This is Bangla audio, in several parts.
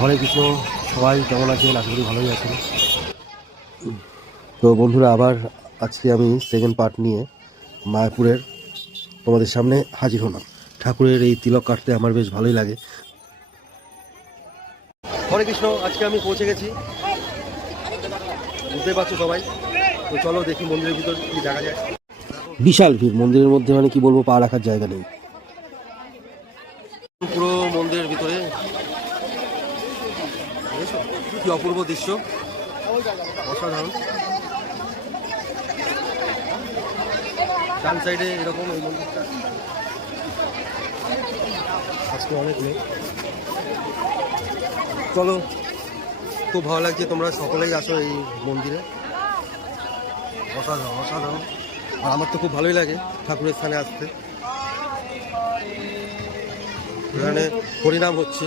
হরে কৃষ্ণ সবাই কেমন আছেন? আশা করি ভালোই আছেন। তো বন্ধুরা আবার আজকে আমি সেকেন্ড পার্ট নিয়ে মায়াপুরের তোমাদের সামনে হাজির হলাম। ঠাকুরের এই তিলক কাটতে আমার বেশ ভালোই লাগে। হরে কৃষ্ণ আজকে আমি পৌঁছে গেছি। বুঝতে পারছ সবাই? তো চলো দেখি মন্দিরের ভিতর কি দেখা যায়। বিশাল ভিড় মন্দিরের মধ্যে মানে কি বলব পা রাখার জায়গা নেই পুরো মন্দিরের ভিতরে দেখেছ? কি অপূর্ব দৃশ্য? অসাধারণ। ডান সাইডে এরকম এই মন্দিরটা। আজকে অনেক লোক। চলো, খুব ভালো লাগছে তোমরা সকলেই আসো এই মন্দিরে। অসাধারণ অসাধারণ। আর আমার তো খুব ভালোই লাগে ঠাকুরের স্থানে আসতে। এখানে হরিনাম হচ্ছে।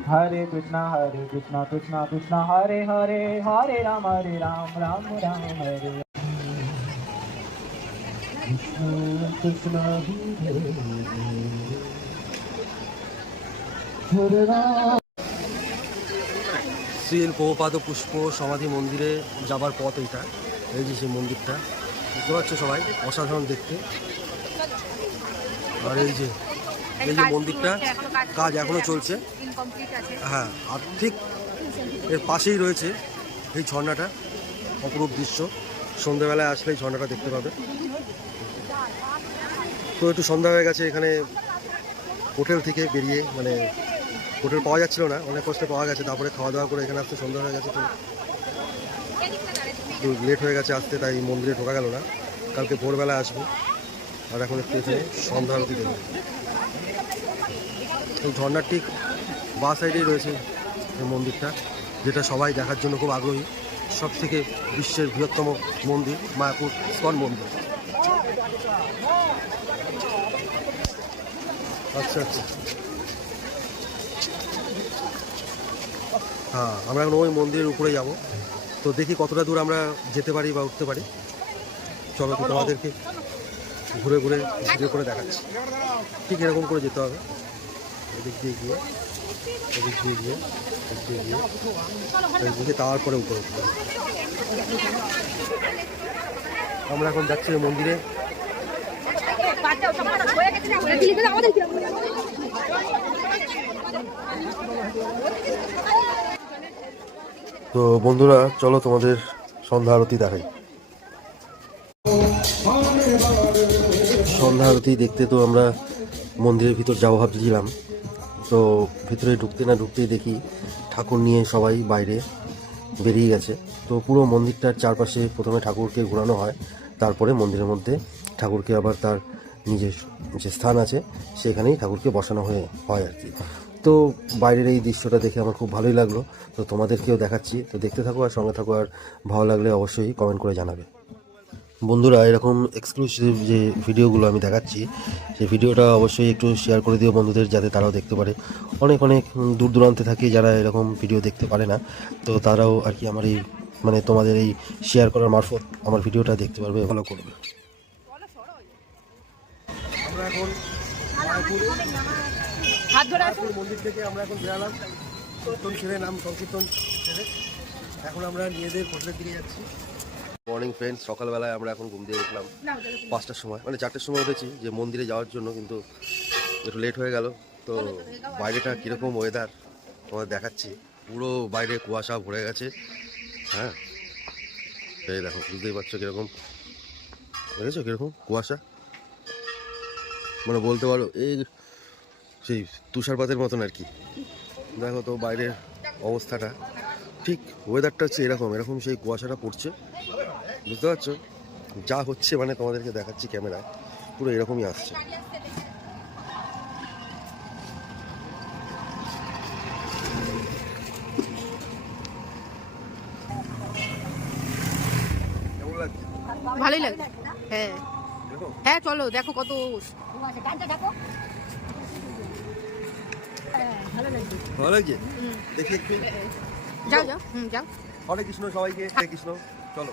Hare Krishna, Hare Krishna, Krishna Krishna, Hare Hare, Hare Ram, Hare Ram, Ram Ram, Hare Krishna Hare Ram Srila প্রপাদ পুষ্প সমাধি মন্দিরে যাবার পথ এইটা এই যে সেই মন্দিরটা বুঝতে পারছ সবাই অসাধারণ দেখতে আর এই যে এই যে মন্দিরটা কাজ এখনও চলছে। হ্যাঁ আর ঠিক এর পাশেই রয়েছে এই ঝর্ণাটা অপরূপ দৃশ্য। সন্ধ্যেবেলায় আসলে এই ঝর্ণাটা দেখতে পাবে। তো একটু সন্ধ্যা হয়ে গেছে এখানে হোটেল থেকে বেরিয়ে মানে হোটেল পাওয়া যাচ্ছিল না অনেক কষ্টে পাওয়া গেছে তারপরে খাওয়া দাওয়া করে এখানে আসতে সন্ধ্যা হয়ে গেছে তো। একটু লেট হয়ে গেছে আসতে তাই মন্দিরে ঢোকা গেল না। কালকে ভোরবেলা আসব। আর এখন একটু এখানে সন্ধ্যা আরতি দেবো। এই ঝর্ণার ঠিক বা সাইডেই রয়েছে এই মন্দিরটা, যেটা সবাই দেখার জন্য খুব আগ্রহী। সব থেকে বিশ্বের বৃহত্তম মন্দির, মায়াপুর স্কন মন্দির। আচ্ছা আচ্ছা। হ্যাঁ আমরা এখন ওই মন্দিরের উপরে যাব। তো দেখি কতটা দূর আমরা যেতে পারি বা উঠতে পারি। চলো তো তোমাদেরকে ঘুরে ঘুরে ভিডিও করে দেখাচ্ছি। ঠিক এরকম করে যেতে হবে। এদিক দিয়ে গিয়ে, এদিক দিয়ে গিয়ে, এদিক দিয়ে গিয়ে, এদিক দিয়ে তারপরে উপরে উঠতে হবে। আমরা এখন যাচ্ছি মন্দিরে। তো বন্ধুরা, চলো তোমাদের সন্ধ্যা আরতি দেখাই। সন্ধ্যা আরতি দেখতে তো আমরা মন্দিরের ভিতর যাব ভাবছিলাম। তো ভিতরে ঢুকতে না ঢুকতেই দেখি ঠাকুর নিয়ে সবাই বাইরে বেরিয়ে গেছে। তো পুরো মন্দিরটার চারপাশে প্রথমে ঠাকুরকে ঘোরানো হয়, তারপরে মন্দিরের মধ্যে ঠাকুরকে আবার তার নিজের যে স্থান আছে, সেখানেই ঠাকুরকে বসানো হয়ে, হয় আর কি। তো বাইরের এই দৃশ্যটা দেখে আমার খুব ভালোই লাগল। তো তোমাদেরকেও দেখাচ্ছি। তো দেখতে থাকো আর সঙ্গে থাকো আর ভালো লাগলে অবশ্যই কমেন্ট করে জানাবে। বন্ধুরা এরকম এক্সক্লুসিভ যে ভিডিওগুলো আমি দেখাচ্ছি সেই ভিডিওটা অবশ্যই একটু শেয়ার করে দিও বন্ধুদের যাতে তারাও দেখতে পারে। অনেক অনেক দূর দূরান্তে থাকে যারা এরকম ভিডিও দেখতে পারে না তো তারাও আর কি আমার এই মানে তোমাদের এই শেয়ার করার মারফত আমার ভিডিওটা দেখতে পারবে ভালো করবে। আমরা এখন মন্দির থেকে আমরা এখন বেরালাম। কীর্তন ছেড়ে নাম সংকীর্তন ছেড়ে এখন আমরা নিজেদের হোটেলের দিকে যাচ্ছি। মর্নিং ফ্রেন্ডস সকালবেলায় আমরা এখন ঘুম দিয়ে উঠলাম। পাঁচটার সময়। মানে চারটের সময় উঠেছি যে মন্দিরে যাওয়ার জন্য কিন্তু একটু লেট হয়ে গেল। তো বাইরেটা কীরকম ওয়েদার তোমাদের দেখাচ্ছি। পুরো বাইরে কুয়াশা ভরে গেছে। হ্যাঁ? এই দেখো বুঝতেই পারছ কীরকম? দেখেছ কীরকম কুয়াশা? মানে বলতে পারো এই সেই তুষারপাতের মতন আর কি। দেখো তো বাইরের অবস্থাটা। ঠিক ওয়েদারটা হচ্ছে এরকম এরকম সেই কুয়াশাটা পড়ছে। বুঝতে পারছ? যা হচ্ছে মানে তোমাদেরকে দেখাচ্ছি ক্যামেরায় পুরো এরকমই আসছে। ভালোই লাগে হ্যাঁ। হ্যাঁ চলো দেখো কত ভালো লাগছে? দেখে যাও যাও হুম যাও। হরে কৃষ্ণ সবাইকে হরে কৃষ্ণ চলো।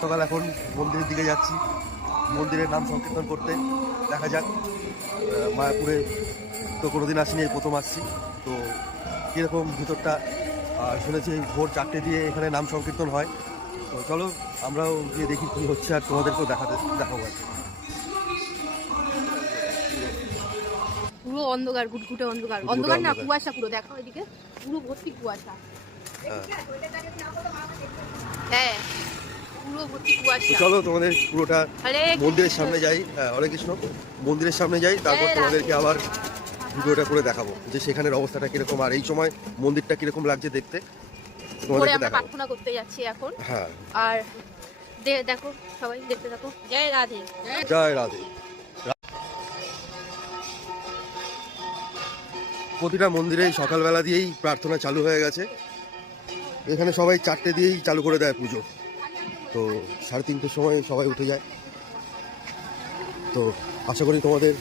সকাল এখন মন্দিরের দিকে যাচ্ছি। মন্দিরের নাম সংকীর্তন করতে দেখা যাক। মায়াপুরে তো কোনোদিন আসিনি প্রথম আসছি। তো কীরকম ভিতরটা শুনেছি ভোর চারটে দিয়ে এখানে নাম সংকীর্তন হয়। তো চলো আমরাও গিয়ে দেখি কী হচ্ছে আর তোমাদেরকেও দেখাতে দেখাবো আর অন্ধকার গুটগুটে অন্ধকার। অন্ধকার না কুয়াশা পুরো দেখো এদিকে পুরো ভর্তি কুয়াশা। হ্যাঁ হ্যাঁ পুরো ভর্তি কুয়াশা। চলো তোমাদের পুরোটা মন্দিরের সামনে যাই। হরে কৃষ্ণ। মন্দিরের সামনে যাই তারপর তোমাদেরকে আবার ভিডিওটা করে দেখাবো যে সেখানের অবস্থাটা কীরকম। আর এই সময় মন্দিরটা কীরকম লাগছে দেখতে পরে তোমাদেরকে আমরা প্রার্থনা করতে যাচ্ছি এখন। হ্যাঁ। আর দেখো সবাই দেখতে থাকো। জয় রাধে। জয় রাধে। প্রতিটা মন্দিরেই সকালবেলা দিয়েই প্রার্থনা চালু হয়ে গেছে। এখানে সবাই চারটে দিয়েই চালু করে দেয় পুজো। তো সাড়ে তিনটের সময় সবাই উঠে যায়। তো আশা করি তোমাদের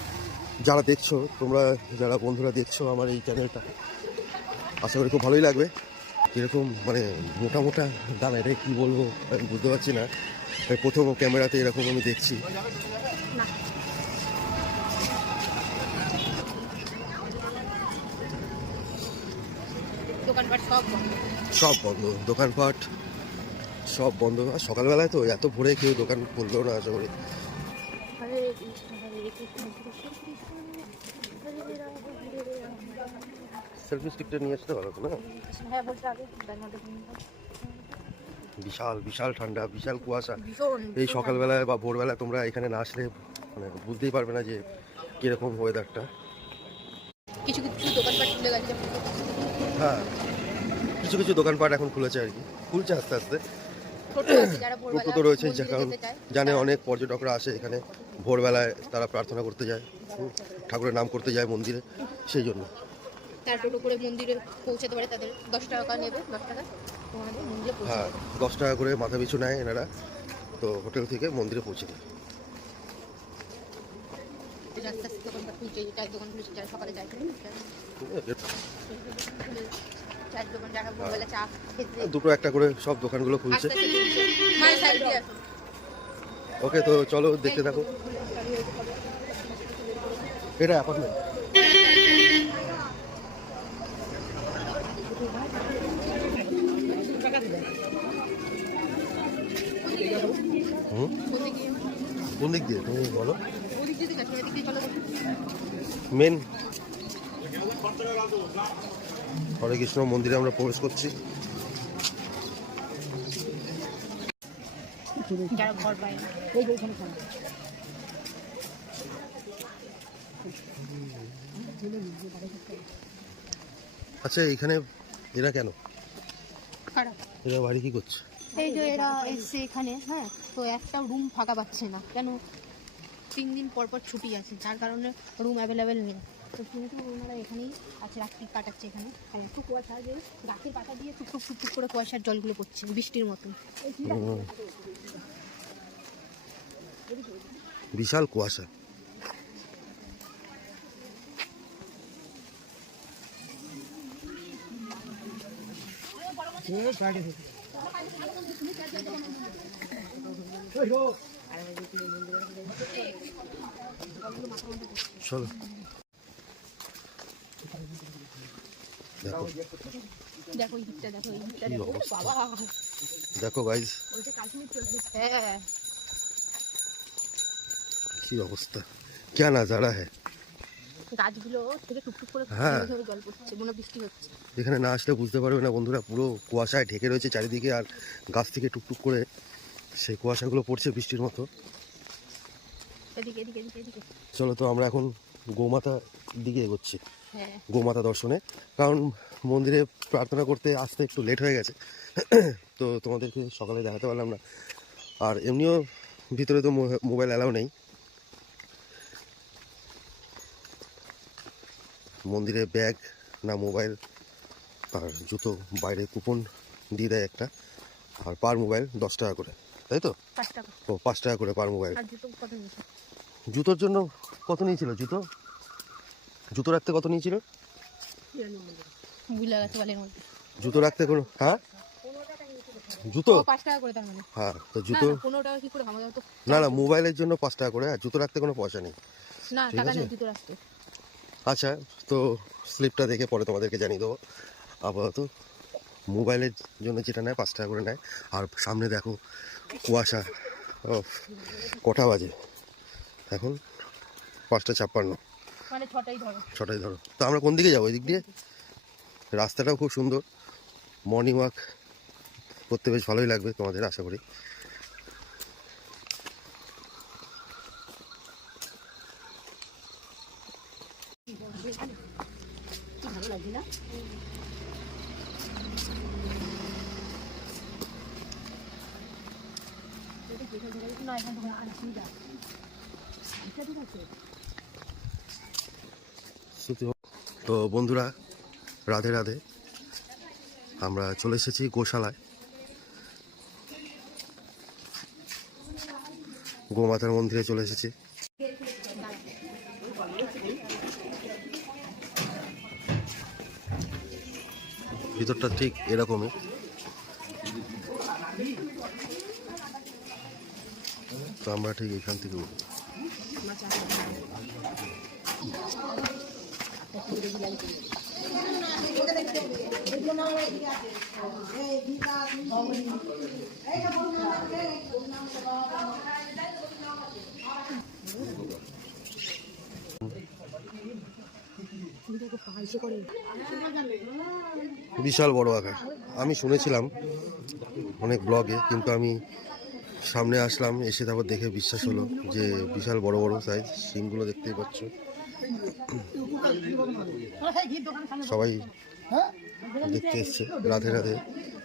যারা দেখছ, তোমরা যারা বন্ধুরা দেখছ আমার এই চ্যানেলটা, আশা করি খুব ভালোই লাগবে। যেরকম মানে মোটা মোটা দানা এটা কী বলব আমি বুঝতে পারছি না। প্রথম ক্যামেরাতে এরকম আমি দেখছি। দোকানপাট সব বন্ধ। সব বন্ধ। দোকানপাট সব বন্ধ। আর সকালবেলায় তো এত ভোরে কেউ দোকান খুলবেও না আশা করি। সেলফি স্টিকটা নিয়ে আসতে পারো না? হ্যাঁ। বিশাল বিশাল ঠান্ডা বিশাল কুয়াশা। এই সকালবেলায় বা ভোরবেলায় তোমরা এখানে না আসলে মানে বুঝতেই পারবে না যে কীরকম ওয়েদারটা কিছু কিছু দোকানপাট খুলে গেছে। হ্যাঁ। কিছু কিছু দোকানপাট এখন খুলেছে আর কি। খুলছে আস্তে আস্তে। টোটো তো রয়েছে কারণ জানে অনেক পর্যটকরা আসে এখানে। ভোরবেলায় তারা প্রার্থনা করতে যায় ঠাকুরের নাম করতে যায় মন্দিরে সেই জন্য। তারা টোটো করে মন্দিরে পৌঁছাতে পারে তাদের দশ টাকা নেবে দশ টাকা। তোমাদের মন্দিরে পৌঁছে হ্যাঁ দশ টাকা করে মাথা পিছু নেয় এনারা। তো হোটেল থেকে মন্দিরে পৌঁছে দেয়। সকালে চায় খেতে। দুটো একটা করে সব দোকানগুলো খুলছে। ওকে তো চলো দেখতে থাকো। এটা অ্যাপার্টমেন্ট হুম? ওদিকে কোন দিক দিয়ে? তুমি বলো। মেন হরে কৃষ্ণ মন্দিরে আমরা প্রবেশ করছি। আচ্ছা এখানে এরা কেন? এরা বাড়ি কি করছে? এই যে এরা এসছে এখানে হ্যাঁ তো একটা রুম ফাঁকা পাচ্ছে না। কেন? তিন দিন পর পর ছুটি আছে, যার কারণে রুম অ্যাভেলেবেল নেই। তো কিন্তু ওনারা এখানেই আছে, রাত্রি কাটাচ্ছে এখানে। আর একটু কুয়াশা যে পাতা দিয়ে টুকটুক টুকটুক করে কুয়াশার জলগুলো পড়ছে বৃষ্টির মতন। বিশাল কুয়াশা। চলো। দেখো। গাইজ কি অবস্থা? কেন নাজারা হ্যাঁ। এখানে না আসলে বুঝতে পারবে না বন্ধুরা পুরো কুয়াশায় ঢেকে রয়েছে চারিদিকে আর গাছ থেকে টুকটুক করে সেই কুয়াশাগুলো পড়ছে বৃষ্টির মতো। চলো তো আমরা এখন গোমাতা দিকে এগোচ্ছি। গোমাতা দর্শনে। কারণ মন্দিরে প্রার্থনা করতে আসতে একটু লেট হয়ে গেছে। তো তোমাদেরকে সকালে দেখাতে পারলাম না। আর এমনিও ভিতরে তো মোবাইল অ্যালাউ নেই। মন্দিরে ব্যাগ না মোবাইল আর জুতো বাইরে কুপন দিয়ে দেয় একটা। আর পার মোবাইল দশ টাকা করে তাই তো? পাঁচ টাকা। ও পাঁচ টাকা করে পার মোবাইল। জুতোর জন্য কত নিয়েছিল জুতো? জুতো রাখতে কত নিয়েছিল? জুতো রাখতে কোনো হ্যাঁ? জুতো? মানে। হ্যাঁ তো জুতো? না, না মোবাইলের জন্য পাঁচ টাকা করে আর জুতো রাখতে কোনো পয়সা নেই। ঠিক আছে। আচ্ছা তো স্লিপটা দেখে পরে তোমাদেরকে জানিয়ে দেবো। আপাতত মোবাইলের জন্য যেটা নেয় পাঁচ টাকা করে নেয়। আর সামনে দেখো কুয়াশা। কটা বাজে? এখন পাঁচটা ছাপ্পান্ন। মানে ছটাই ধরো। তো আমরা কোন দিকে যাব? ওই দিক দিয়ে? রাস্তাটাও খুব সুন্দর। মর্নিং ওয়াক করতে বেশ ভালোই লাগবে তোমাদের আশা করি। না এখান থেকে আনছি যা ঠিক আছে? শ্রুতি হোক। তো বন্ধুরা, রাধে রাধে আমরা চলে এসেছি গোশালায় গোমাতার মন্দিরে চলে এসেছি ভিতরটা ঠিক এরকমই তো আমরা ঠিক এখান থেকে। বিশাল বড় আকার আমি শুনেছিলাম অনেক ব্লগে, কিন্তু আমি সামনে আসলাম, এসে তারপর দেখে বিশ্বাস হলো যে বিশাল বড় বড় সাইজ সিংগুলো দেখতেই পাচ্ছ। সবাই দেখতে এসছে, রাধে রাধে।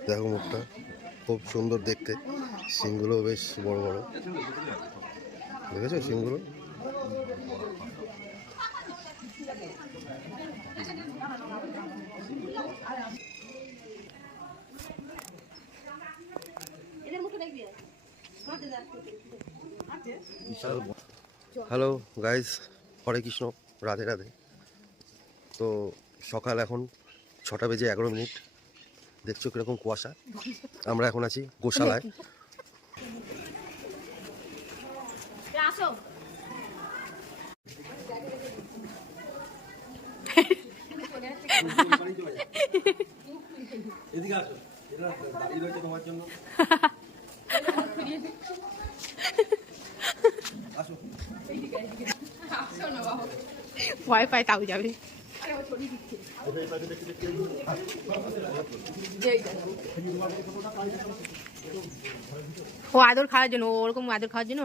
দেখো মুখটা, খুব সুন্দর দেখতে। সিংগুলো বেশ বড় বড়। দেখেছ সিংগুলো হ্যালো গাইস হরে কৃষ্ণ রাধে রাধে। তো সকাল এখন ছটা বেজে এগারো মিনিট। দেখছ কীরকম কুয়াশা? আমরা এখন আছি গোশালায়। আসো। ভয় পায় তাও যাবে ও আদর খাওয়ার জন্য ওরকম আদর খাওয়ার জন্য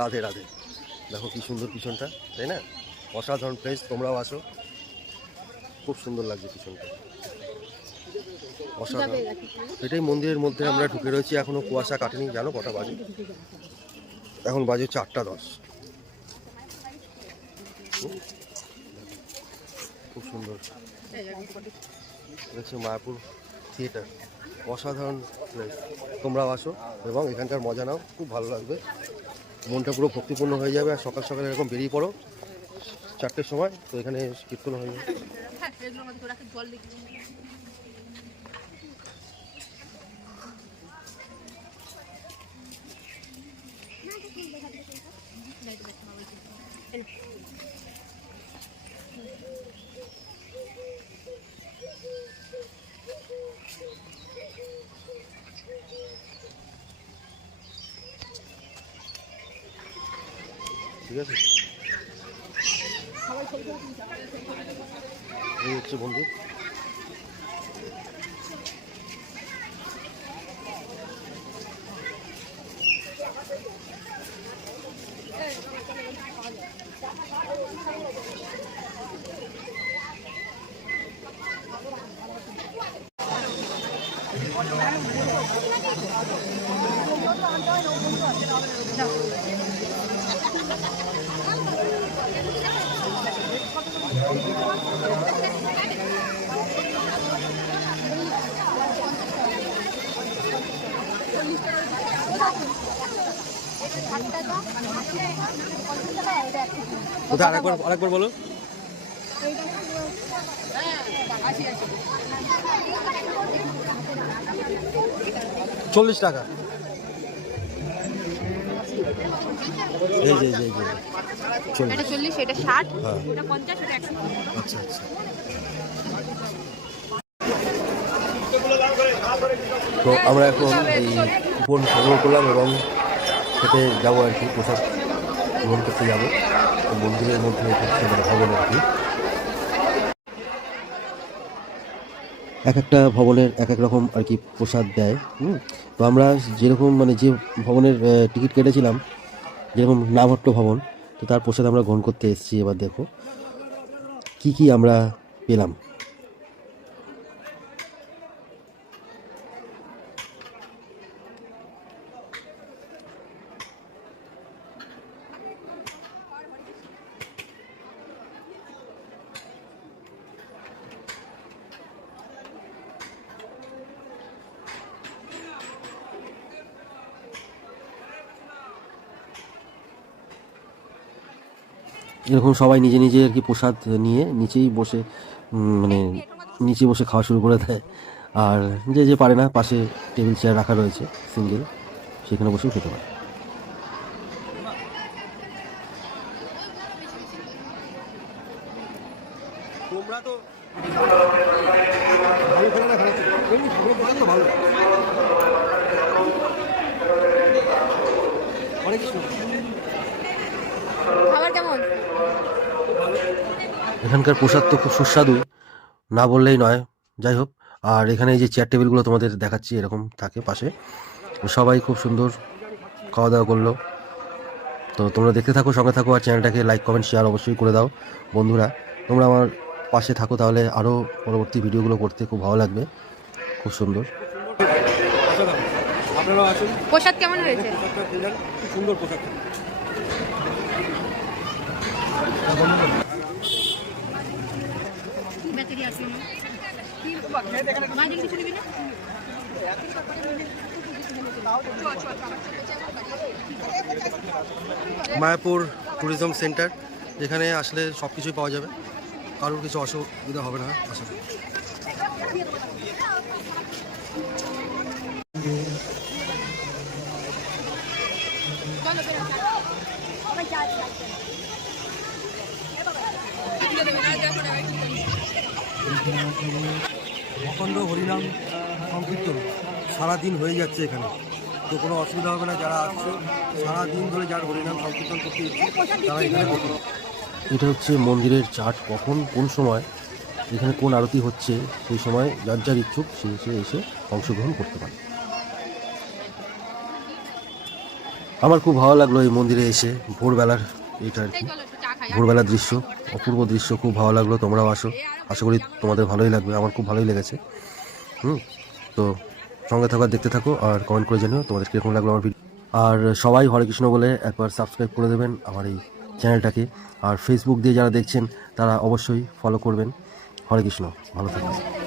রাধে রাধে। দেখো কি সুন্দর পিছনটা তাই না? অসাধারণ প্লেস তোমরাও আসো। খুব সুন্দর লাগছে পিছনটা। অসাধারণ। এটাই মন্দিরের মধ্যে আমরা ঢুকে রয়েছি এখনও কুয়াশা কাটেনি জানো কটা বাজে? এখন বাজে চারটা দশ। খুব সুন্দর। হচ্ছে মায়াপুর থিয়েটার অসাধারণ প্লেস তোমরাও আসো এবং এখানকার মজা নাও খুব ভালো লাগবে। মনটা পুরো ভক্তিপূর্ণ হয়ে যাবে আর সকাল সকাল এরকম বেরিয়ে পড়ো। চারটের সময় তো এখানে কীর্তন হয়ে যাবে হ্যাঁ, এগুলোর মধ্যে তোরা একটু জল দেখি ঠিক আছে? এই হচ্ছে মন্দির। কোথায় আরেকবার আরেকবার বলো। চল্লিশ টাকা। এই যে এই যে চল্লিশ। এটা চল্লিশ এটা ষাট হ্যাঁ। পঞ্চাশ ওটা একশো। আচ্ছা আচ্ছা। তো আমরা এখন এই কুপন সংগ্রহ করলাম এবং খেতে যাব আর কি প্রসাদ গ্রহণ করতে যাব। মন্দিরের মধ্যে ভবন আর কি। এক একটা ভবনের এক এক রকম আর কি প্রসাদ দেয়, হুম? তো আমরা যেরকম মানে যে ভবনের টিকিট কেটেছিলাম, যেরকম নামহট্ট ভবন, তো তার প্রসাদ আমরা গ্রহণ করতে এসেছি এবার দেখো। কি কি আমরা পেলাম? এরকম সবাই নিজে নিজে আর কি প্রসাদ নিয়ে নিচেই বসে মানে নিচে বসে খাওয়া শুরু করে দেয়। আর যে যে পারে না, পাশে টেবিল চেয়ার রাখা রয়েছে, সিঙ্গেল, সেখানে বসেও খেতে পারে তোমরা তো ভালো খেলে না খারাপ এমনি ভালো তো ভালো অনেক খাবার কেমন এখানকার প্রসাদ তো খুব সুস্বাদু না বললেই নয়। যাই হোক আর এখানে এই যে চেয়ার টেবিলগুলো তোমাদের দেখাচ্ছি এরকম থাকে পাশে। সবাই খুব সুন্দর খাওয়া দাওয়া করল। তো তোমরা দেখতে থাকো সঙ্গে থাকো আর চ্যানেলটাকে লাইক কমেন্ট শেয়ার অবশ্যই করে দাও বন্ধুরা। তোমরা আমার পাশে থাকো তাহলে আরও পরবর্তী ভিডিওগুলো করতে খুব ভালো লাগবে। খুব সুন্দর। প্রসাদ কেমন হয়েছে? সুন্দর পোশাক ব্যাটারি আছে মাঝে কিছু নিবি না মায়াপুর ট্যুরিজম সেন্টার এখানে আসলে সব কিছুই পাওয়া যাবে। কারোর কিছু অসুবিধা হবে না আশা করি। অখণ্ড হরিনাম সংকীর্তন। সারাদিন হয়ে যাচ্ছে এখানে। তো কোনো অসুবিধা হবে না, যারা আসছে, সারাদিন ধরে যার হরিনাম সংকীর্তন করতে তারা এখানে এটা হচ্ছে মন্দিরের চাট কখন, কোন সময়, এখানে কোন আরতি হচ্ছে, সেই সময় যার যার ইচ্ছুক, সে এসে এসে অংশগ্রহণ করতে পারে। আমার খুব ভালো লাগল এই মন্দিরে এসে ভোরবেলার এটা আর কি। ভোরবেলার দৃশ্য, অপূর্ব দৃশ্য, খুব ভালো লাগল, তোমরাও আসো। আশা করি তোমাদের ভালোই লাগবে, আমার খুব ভালোই লেগেছে। হুম, তো সঙ্গে থাকো দেখতে থাকো আর কমেন্ট করে জানিও তোমাদের কীরকম লাগল আমার ভিডিও আর সবাই হরে কৃষ্ণ বলে একবার সাবস্ক্রাইব করে দেবেন আমার এই চ্যানেলটাকে আর ফেসবুক দিয়ে যারা দেখছেন, তারা অবশ্যই ফলো করবেন। হরে কৃষ্ণ, ভালো থাকবেন।